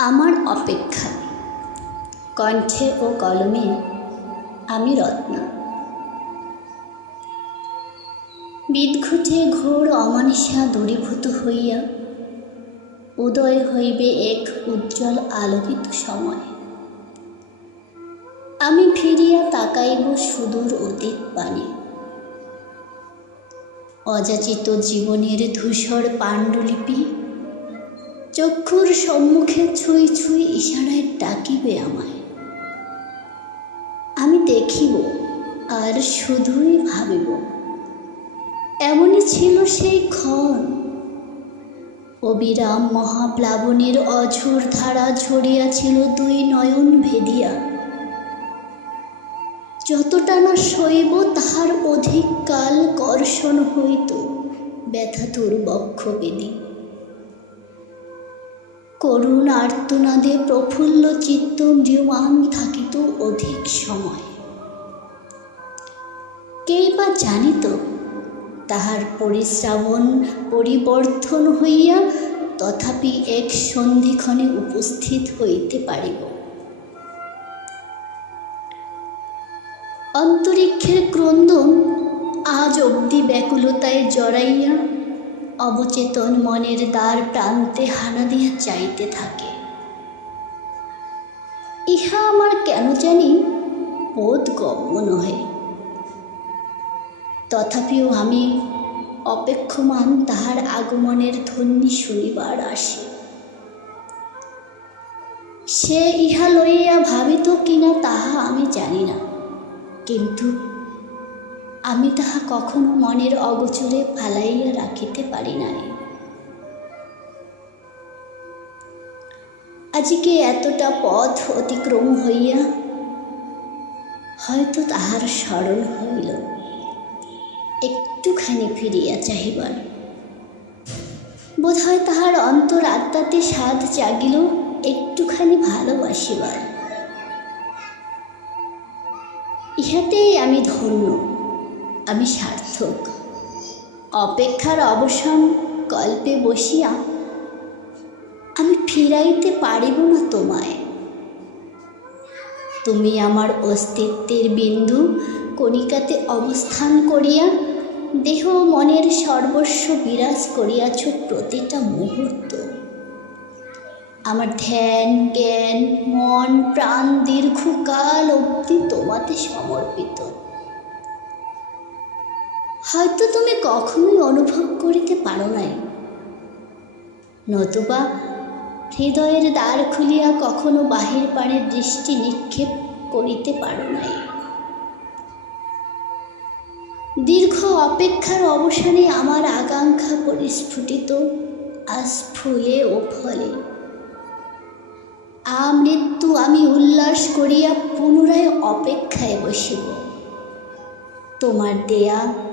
আমার অপেক্ষা। কণ্ঠে ও কলমে, আমি রত্ন। বিদঘুটে ঘোর অমানিসা দূরীভূত হইয়া, উদয় হইবে এক উজ্জ্বল আলোকিত সময়। আমি ফিরিয়া তাকাইব সুদূর অতীত পানে অযাচিত জীবনের ধূসর পাণ্ডুলিপি চক্ষুর সম্মুখে ছুঁই ছুঁই ইশারায় ডাকিবে আমায়। আমি দেখিব, আর শুধুই ভাবিব। এমনই ছিল সেই ক্ষণ। অবিরাম মহাপ্লাবনের অঝোর ধারা ঝরিয়াছিল দুই নয়ন ভেদিয়া। যতটা না শৈব তাহার অধিক কাল কর্ষণ হইত, ব্যথা ব্যথাতুর বক্ষবেদী করুণ আর্তনাদে প্রফুল্ল চিত্ত মৃয়মান থাকিত অধিক সময়। কেই বা জানিত তাহার পরিশ্রাবণ পরিবর্তন হইয়া তথাপি এক সন্ধিক্ষণে উপস্থিত হইতে পারিব। অন্তরিক্ষের ক্রন্দন আজ অবধি ব্যাকুলতায় জড়াইয়া অবচেতন মনের দ্বার প্রান্তে হানা দিয়া চাইতে থাকে। ইহা আমার কেন জানি বোধগম্য নহে। তথাপিও আমি অপেক্ষমান তাহার আগমনের ধ্বনি শুনিবার আসে। সে ইহা লইয়া ভাবিত কিনা তাহা আমি জানি না। কিন্তু আমি তাহা কখনো মনের অগোচরে ফালাইয়া রাখিতে পারি নাই। আজকে এতটা পথ অতিক্রম হইয়া হয়তো তাহার স্মরণ হইল। একটুখানি ফিরিয়া চাহিবার। বোধহয় তাহার অন্তর আত্মাতে স্বাদ জাগিল, একটুখানি ভালোবাসিবার। ইহাতেই আমি ধন্য। আমি সার্থক। অপেক্ষার অবসান কল্পে বসিয়া, আমি ফিরাইতে পারিব না তোমায়। তুমি আমার অস্তিত্বের বিন্দু কণিকাতে অবস্থান করিয়া, দেহ মনের সর্বস্ব বিরাজ করিয়াছ প্রতিটা মুহূর্ত। আমার ধ্যান, জ্ঞান, মন, প্রাণ দীর্ঘকাল অবধি তোমাতে সমর্পিত। হয়তো তুমি কখনোই অনুভব করিতে পারো নাই। নতুবা হৃদয়ের দ্বার খুলিয়া কখনো বাহির পানে দৃষ্টি নিক্ষেপ করিতে পারো নাই। দীর্ঘ অপেক্ষার অবসানে আমার আকাঙ্ক্ষা পরিস্ফুটিত আজ ফুলে ও ফলে। আমৃত্যু আমি উল্লাস করিয়া পুনরায় অপেক্ষায় বসিব। তোমার দেয়া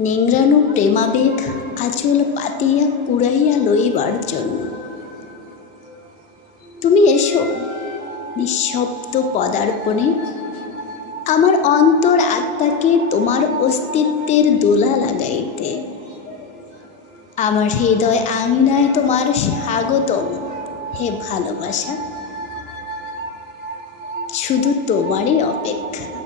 নিংরানো প্রেমাবেগ আঁচল পাতিয়া কুড়াইয়া লইবার জন্য। তুমি এসো, নিঃশব্দ পদার্পণে। আমার অন্তর আত্মাকে তোমার অস্তিত্বের দোলা লাগাইতে। আমার হৃদয় আঙিনায় তোমার স্বাগতম, হে ভালোবাসা। শুধু তোমারই অপেক্ষা।